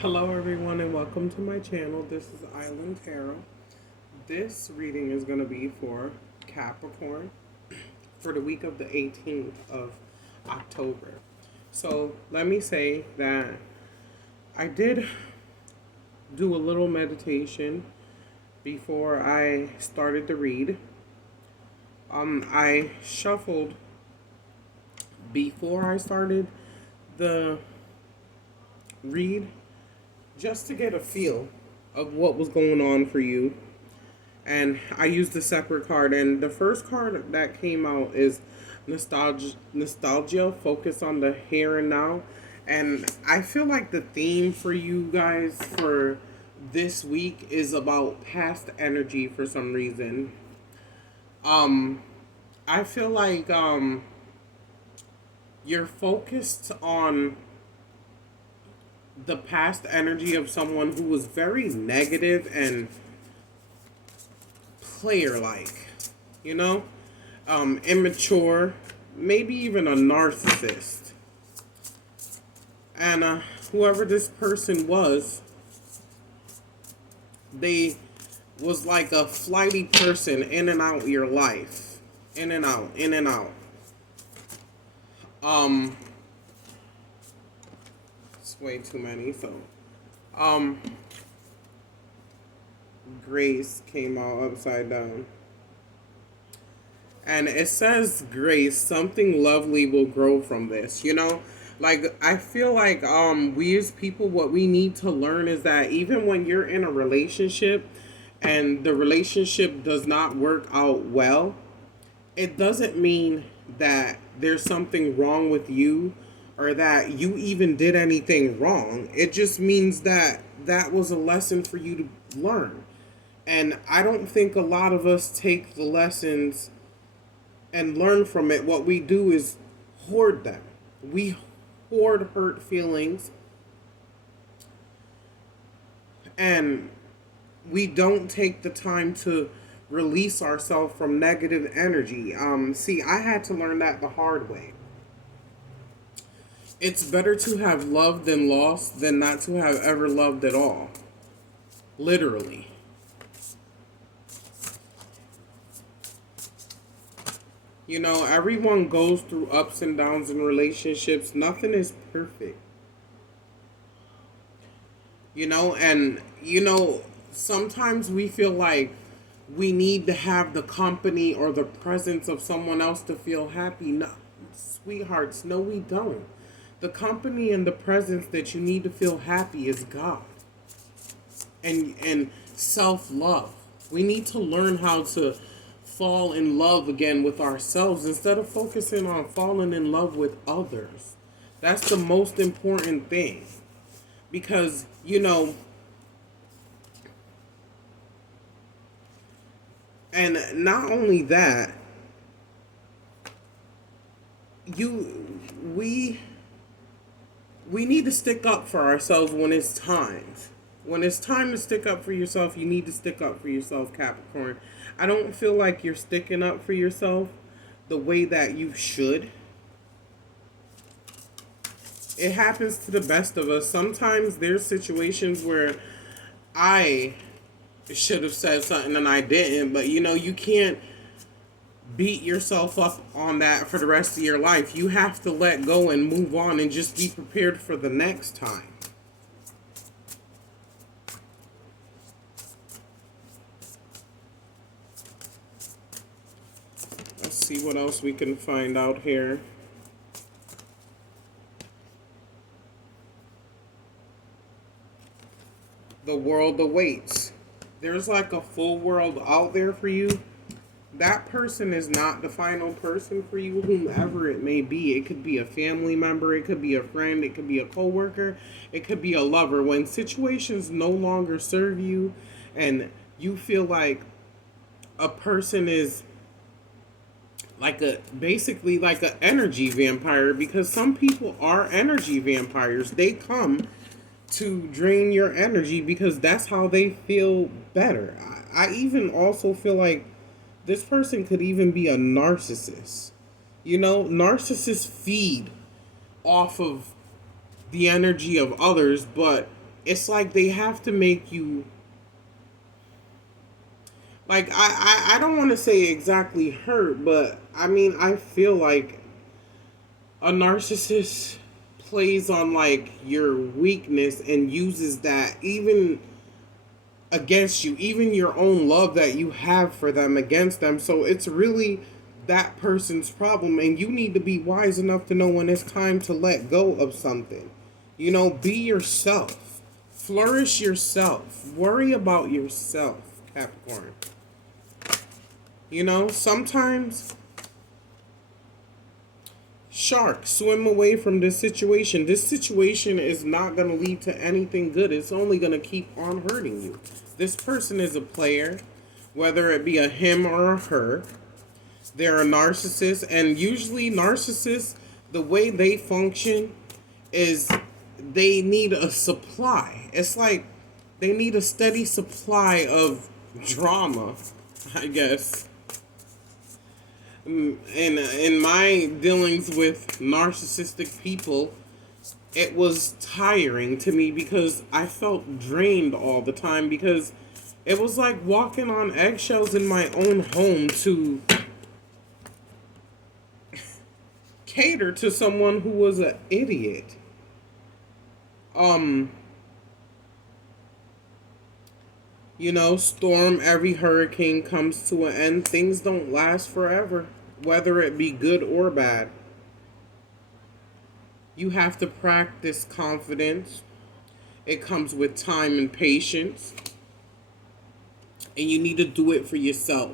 Hello, everyone, and welcome to my channel. This is Island Tarot. This reading is going to be for Capricorn for the week of the 18th of October. So, let me say that I did do a little meditation before I started to read. I shuffled before I started the read just to get a feel of what was going on for you. And I used a separate card, and the first card that came out is nostalgia, focus on the here and now. And I feel like the theme for you guys for this week is about past energy for some reason. Um, I feel like you're focused on the past energy of someone who was very negative and player like, you know, immature, maybe even a narcissist. And whoever this person was, they was like a flighty person in and out your life, in and out, in and out. Um, it's way too many. So, um, Grace came out upside down. And it says, Grace, something lovely will grow from this. You know, like I feel like we as people, what we need to learn is that even when you're in a relationship and the relationship does not work out well, it doesn't mean that there's something wrong with you or that you even did anything wrong. It just means that that was a lesson for you to learn. And I don't think a lot of us take the lessons and learn from it. What we do is hoard them. We hoard hurt feelings, and we don't take the time to release ourselves from negative energy. See, I had to learn that the hard way. It's better to have loved and lost than not to have ever loved at all. Literally. You know, everyone goes through ups and downs in relationships. Nothing is perfect. And sometimes we feel like we need to have the company or the presence of someone else to feel happy. No, sweethearts, no, we don't. The company and the presence that you need to feel happy is God and self love. We need to learn how to fall in love again with ourselves instead of focusing on falling in love with others. That's the most important thing. Because, and not only that, you we need to stick up for ourselves when it's time. When it's time to stick up for yourself, you need to stick up for yourself, Capricorn. I don't feel like you're sticking up for yourself the way that you should. It happens to the best of us. Sometimes there's situations where I should have said something and I didn't, but you can't beat yourself up on that for the rest of your life. You have to let go and move on and just be prepared for the next time. Let's see what else we can find out here. The world awaits. There's like a full world out there for you. That person is not the final person for you, whomever it may be. It could be a family member, it could be a friend, it could be a coworker, it could be a lover. When situations no longer serve you and you feel like a person is like basically like an energy vampire, because some people are energy vampires. They come to drain your energy because that's how they feel better. I even also feel like this person could even be a narcissist. Narcissists feed off of the energy of others, but it's like they have to make you, like, I don't want to say exactly hurt, but I mean, I feel like a narcissist plays on like your weakness and uses that even against you, even your own love that you have for them against them. So it's really that person's problem, and you need to be wise enough to know when it's time to let go of something. You know, be yourself, flourish yourself, worry about yourself, Capricorn. You know, sometimes shark, swim away from this situation. This situation is not going to lead to anything good. It's only going to keep on hurting you. This person is a player, whether it be a him or a her. They're a narcissist, and usually narcissists, the way they function is they need a supply. It's like they need a steady supply of drama, I guess. In my dealings with narcissistic people, it was tiring to me because I felt drained all the time, because it was like walking on eggshells in my own home to cater to someone who was an idiot. You know, storm, every hurricane comes to an end. Things don't last forever, whether it be good or bad. You have to practice confidence. It comes with time and patience. And you need to do it for yourself.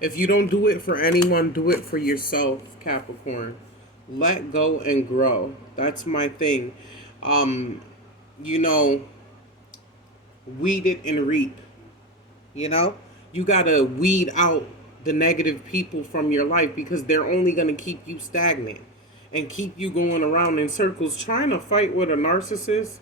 If you don't do it for anyone, do it for yourself, Capricorn. Let go and grow. That's my thing. You know, weed it and reap. You know, you gotta weed out the negative people from your life, because they're only gonna keep you stagnant and keep you going around in circles. Trying to fight with a narcissist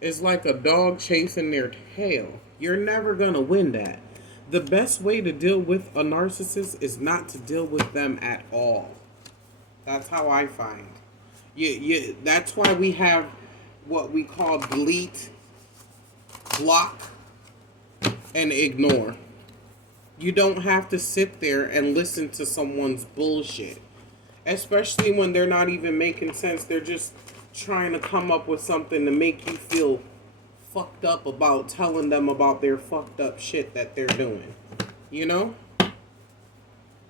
is like a dog chasing their tail. You're never gonna win that. The best way to deal with a narcissist is not to deal with them at all. That's how I find. That's why we have what we call delete, block, and ignore. You don't have to sit there and listen to someone's bullshit, especially when they're not even making sense. They're just trying to come up with something to make you feel fucked up about telling them about their fucked up shit that they're doing. You know?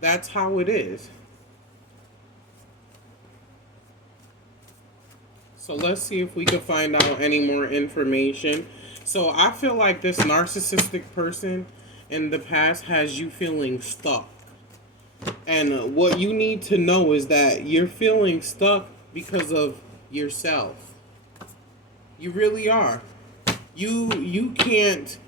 That's how it is. So let's see if we can find out any more information. So I feel like this narcissistic person in the past has you feeling stuck. And what you need to know is that you're feeling stuck because of yourself. You really are. You can't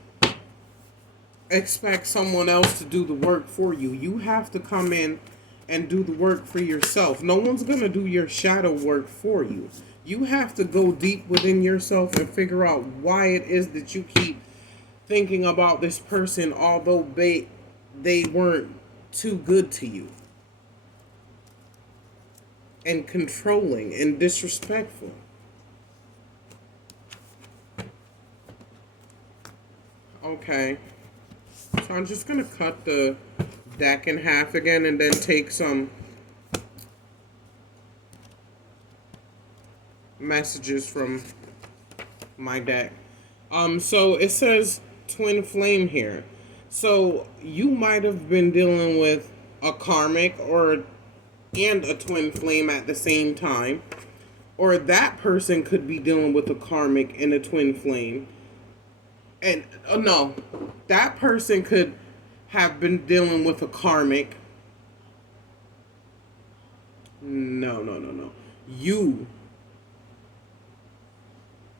expect someone else to do the work for you. You have to come in and do the work for yourself. No one's going to do your shadow work for you. You have to go deep within yourself and figure out why it is that you keep thinking about this person, although they weren't too good to you. And controlling and disrespectful. Okay. So I'm just going to cut the deck in half again and then take some messages from my deck. So it says twin flame here. So you might have been dealing with a karmic and a twin flame at the same time. Or that person could be dealing with a karmic and a twin flame. And no, that person could have been dealing with a karmic. No.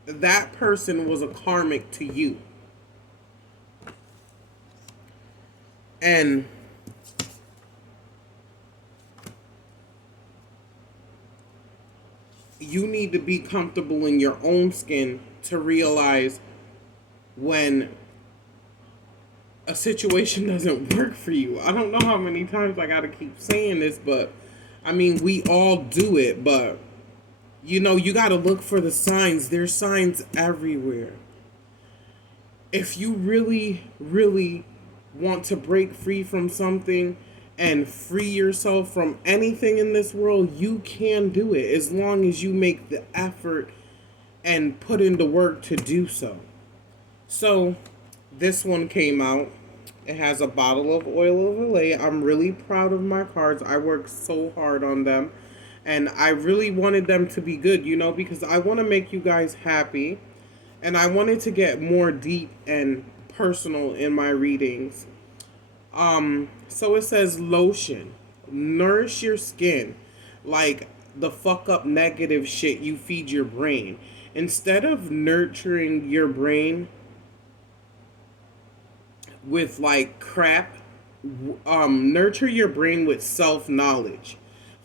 That person was a karmic to you. And you need to be comfortable in your own skin to realize when a situation doesn't work for you. I don't know how many times I gotta keep saying this, but I mean, we all do it, but you know, you gotta look for the signs. There's signs everywhere. if you really, really want to break free from something and free yourself from anything in this world, you can do it as long as you make the effort and put in the work to do so. So, this one came out. It has a bottle of oil of Olay. I'm really proud of my cards. I worked so hard on them. And I really wanted them to be good, because I want to make you guys happy. And I wanted to get more deep and personal in my readings. So it says lotion. Nourish your skin like the fuck up negative shit you feed your brain. Instead of nurturing your brain with like crap, nurture your brain with self-knowledge.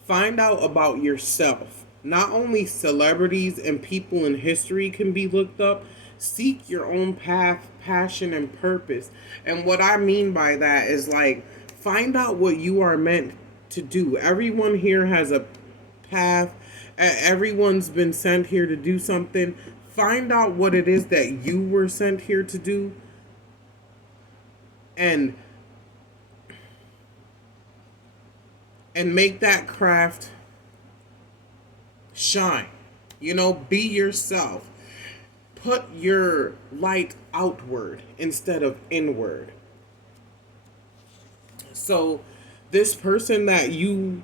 Find out about yourself. Not only celebrities and people in history can be looked up, seek your own path, passion, and purpose. And what I mean by that is like, find out what you are meant to do. Everyone here has a path. Everyone's been sent here to do something. Find out what it is that you were sent here to do. And make that craft shine. Be yourself. Put your light outward instead of inward. So this person that you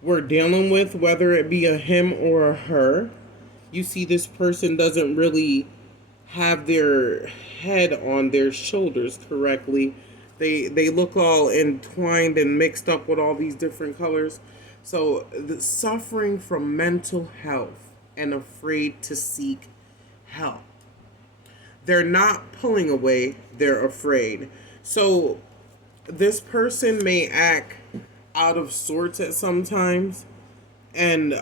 were dealing with, whether it be a him or a her, you see this person doesn't really have their head on their shoulders correctly. They look all entwined and mixed up with all these different colors. So suffering from mental health and afraid to seek help. They're not pulling away, they're afraid. So this person may act out of sorts at sometimes, and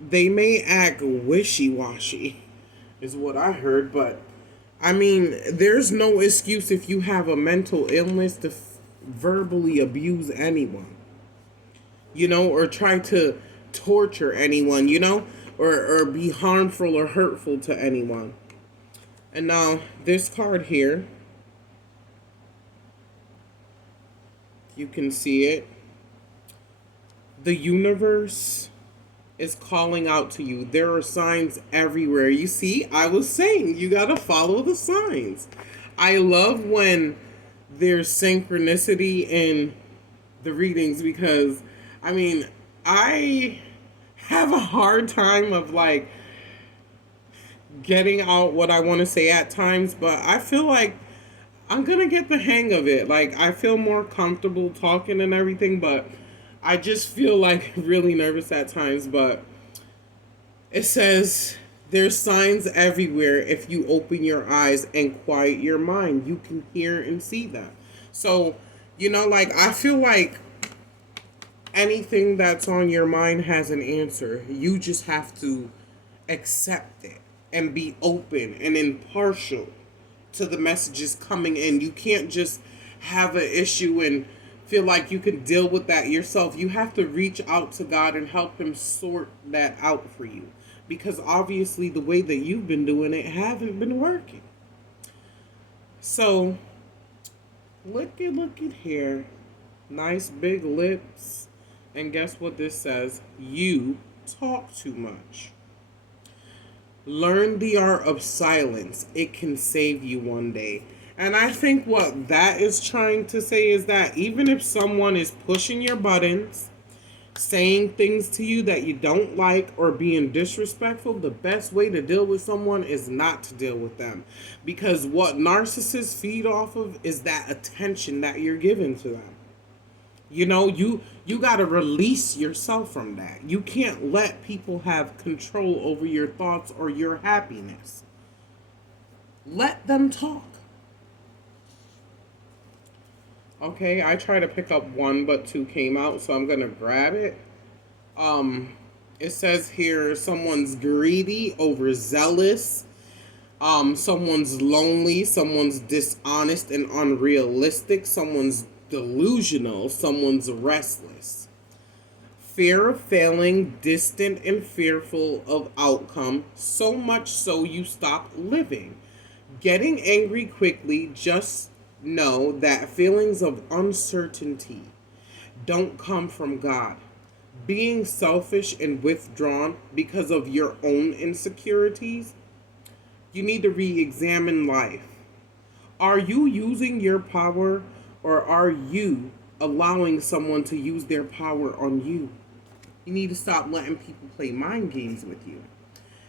they may act wishy-washy is what I heard. But I mean, there's no excuse if you have a mental illness to verbally abuse anyone, or try to torture anyone, or be harmful or hurtful to anyone. And now this card here, you can see it. The universe is calling out to you. There are signs everywhere. You see, I was saying you gotta follow the signs. I love when there's synchronicity in the readings, because I mean, I have a hard time of like getting out what I want to say at times, but I feel like I'm gonna get the hang of it. Like, I feel more comfortable talking and everything, but I just feel like really nervous at times. But it says there's signs everywhere. If you open your eyes and quiet your mind, you can hear and see them. So, like, I feel like anything that's on your mind has an answer. You just have to accept it and be open and impartial to the messages coming in. You can't just have an issue and feel like you can deal with that yourself. You have to reach out to God and help him sort that out for you, because obviously the way that you've been doing it haven't been working. So look at here. Nice big lips. And guess what this says? You talk too much. Learn the art of silence. It can save you one day. And I think what that is trying to say is that even if someone is pushing your buttons, saying things to you that you don't like, or being disrespectful, the best way to deal with someone is not to deal with them. Because what narcissists feed off of is that attention that you're giving to them. You got to release yourself from that. You can't let people have control over your thoughts or your happiness. Let them talk. Okay, I tried to pick up one, but two came out, so I'm going to grab it. It says here, someone's greedy, overzealous. Someone's lonely. Someone's dishonest and unrealistic. Someone's delusional. Someone's restless. Fear of failing, distant and fearful of outcome, so much so you stop living. Getting angry quickly, just know that feelings of uncertainty don't come from God. Being selfish and withdrawn because of your own insecurities, you need to re examine life. Are you using your power, or are you allowing someone to use their power on you? You need to stop letting people play mind games with you.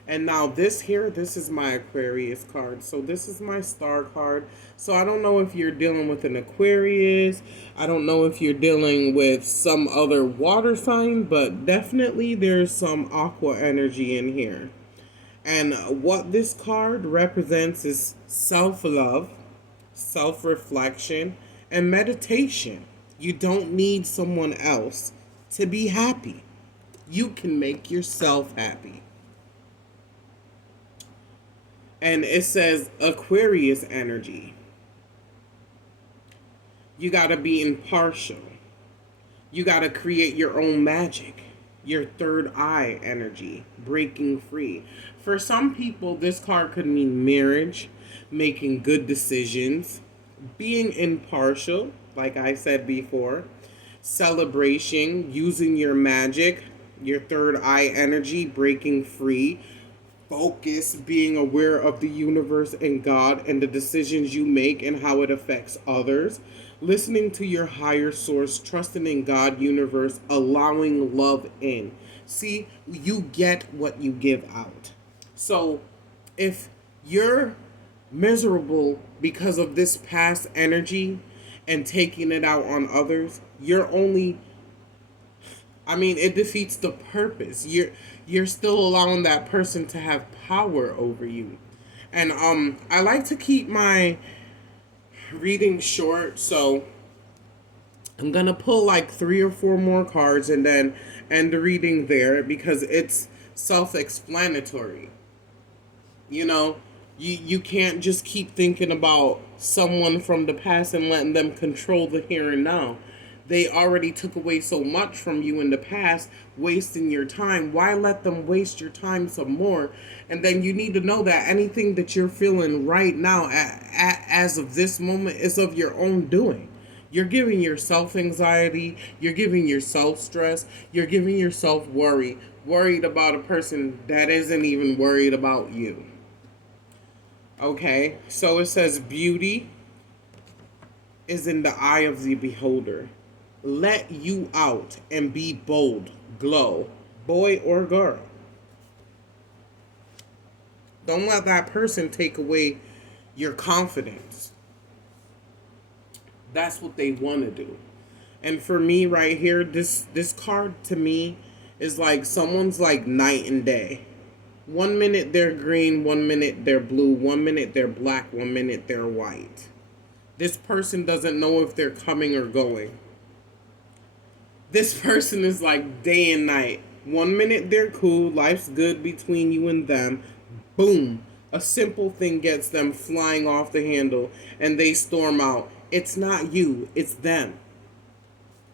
And now this here, this is my Aquarius card. So this is my star card. So I don't know if you're dealing with an Aquarius. I don't know if you're dealing with some other water sign, but definitely there's some aqua energy in here. And what this card represents is self-love, self-reflection, and meditation. You don't need someone else to be happy. You can make yourself happy. And it says Aquarius energy. You got to be impartial. You got to create your own magic. Your third eye energy, breaking free. For some people, this card could mean marriage, making good decisions, being impartial, like I said before, celebration, using your magic, your third eye energy, breaking free, focus, being aware of the universe and God and the decisions you make and how it affects others, listening to your higher source, trusting in God, universe, allowing love in. See, you get what you give out. So if you're miserable because of this past energy and taking it out on others, you're only, it defeats the purpose. You're still allowing that person to have power over you. And I like to keep my reading short, so I'm gonna pull like 3 or 4 more cards and then end the reading there because it's self-explanatory. You can't just keep thinking about someone from the past and letting them control the here and now. They already took away so much from you in the past, wasting your time. Why let them waste your time some more? And then you need to know that anything that you're feeling right now, as of this moment, is of your own doing. You're giving yourself anxiety. You're giving yourself stress. You're giving yourself worry. Worried about a person that isn't even worried about you. Okay, so it says beauty is in the eye of the beholder. Let you out and be bold, glow, boy or girl. Don't let that person take away your confidence. That's what they want to do. And for me right here, this card to me is like someone's like night and day. 1 minute they're green, 1 minute they're blue, 1 minute they're black, 1 minute they're white. This person doesn't know if they're coming or going. This person is like day and night. 1 minute they're cool, life's good between you and them. Boom. A simple thing gets them flying off the handle and they storm out. It's not you, it's them.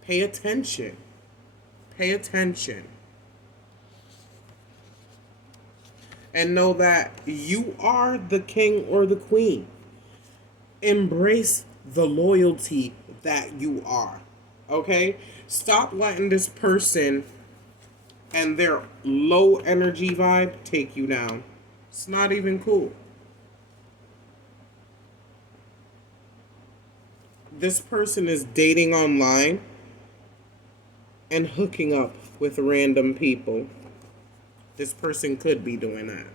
Pay attention. Pay attention. And know that you are the king or the queen. Embrace the loyalty that you are. Okay? Stop letting this person and their low energy vibe take you down. It's not even cool. This person is dating online and hooking up with random people. This person could be doing that.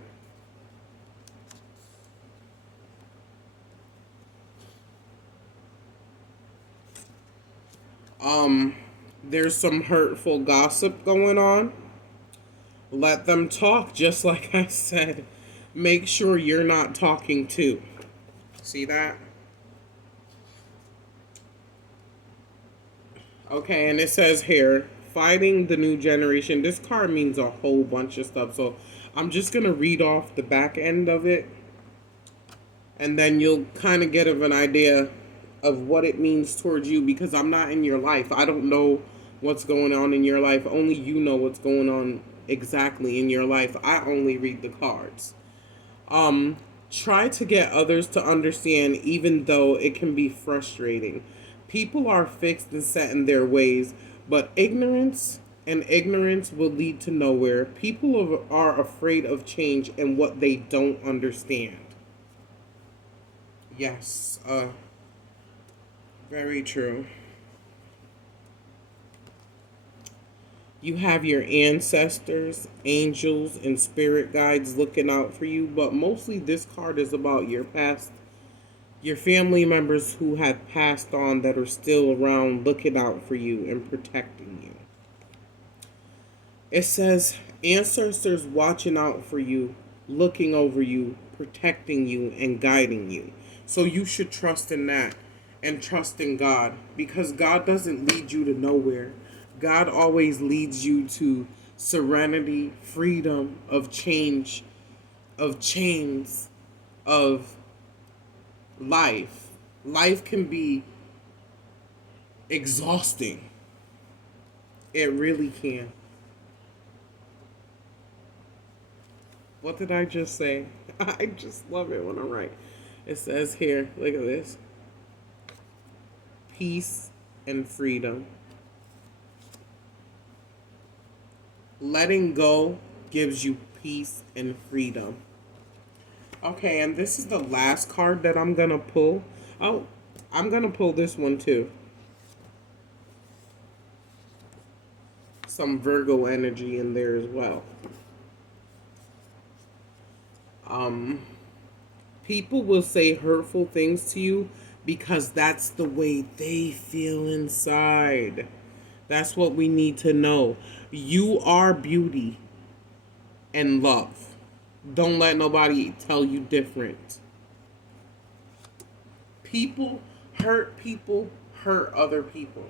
There's some hurtful gossip going on. Let them talk, just like I said. Make sure you're not talking too. See that? Okay, and it says here, fighting the new generation. This card means a whole bunch of stuff, so I'm just going to read off the back end of it, and then you'll kind of get an idea of what it means towards you, because I'm not in your life. I don't know what's going on in your life. Only you know what's going on exactly in your life. I only read the cards. Um, Try to get others to understand, even though it can be frustrating. People are fixed and set in their ways, but ignorance will lead to nowhere. People are afraid of change and what they don't understand. Yes, very true. You have your ancestors, angels, and spirit guides looking out for you, but mostly this card is about your past, your family members who have passed on that are still around looking out for you and protecting you. It says ancestors watching out for you, looking over you, protecting you, and guiding you. So you should trust in that and trust in God, because God doesn't lead you to nowhere. God always leads you to serenity, freedom, of change, of chains, of life. Life can be exhausting. It really can. What did I just say? I just love it when I write. It says here, look at this: peace and freedom. Letting go gives you peace and freedom. Okay, and this is the last card that I'm going to pull. Oh, I'm going to pull this one too. Some Virgo energy in there as well. Um, People will say hurtful things to you because that's the way they feel inside. That's what we need to know. You are beauty and love. Don't let nobody tell you different. People hurt other people.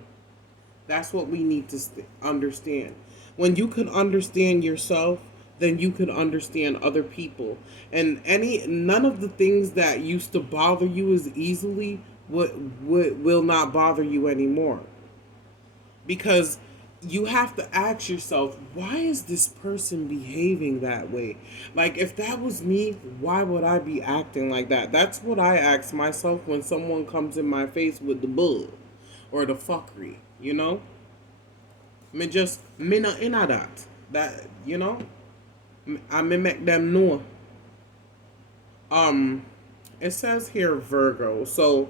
That's what we need to understand. When you can understand yourself, then you can understand other people. And none of the things that used to bother you as easily will not bother you anymore. Because you have to ask yourself, why is this person behaving that way? Like, if that was me, why would I be acting like that? That's what I ask myself when someone comes in my face with the bull or the fuckery, you know? Me just, me not in that. That, you know? I me make them know. Um, it says here Virgo. So,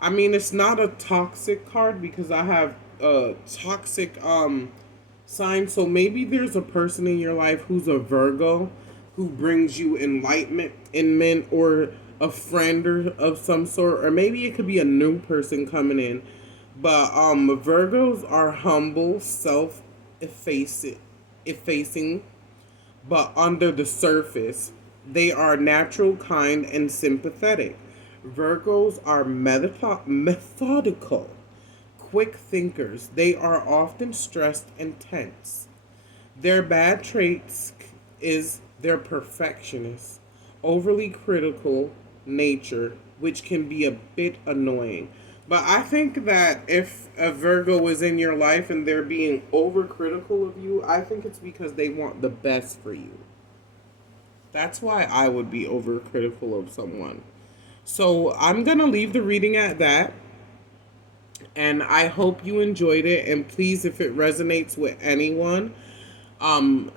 I mean, it's not a toxic card because I have a toxic sign. So maybe there's a person in your life who's a Virgo who brings you enlightenment in men, or a friend or of some sort, or maybe it could be a new person coming in. But Virgos are humble, effacing, but under the surface, they are natural, kind, and sympathetic. Virgos are methodical, quick thinkers. They are often stressed and tense. Their bad traits is their perfectionist, overly critical nature, which can be a bit annoying. But I think that if a Virgo is in your life and they're being overcritical of you, I think it's because they want the best for you. That's why I would be overcritical of someone. So I'm going to leave the reading at that. And I hope you enjoyed it. And please, if it resonates with anyone, um,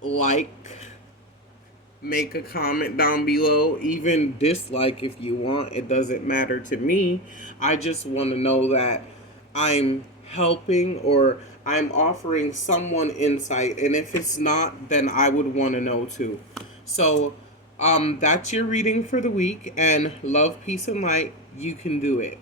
like, make a comment down below, even dislike if you want. It doesn't matter to me. I just want to know that I'm helping or I'm offering someone insight. And if it's not, then I would want to know too. So, that's your reading for the week. And love, peace, and light. You can do it.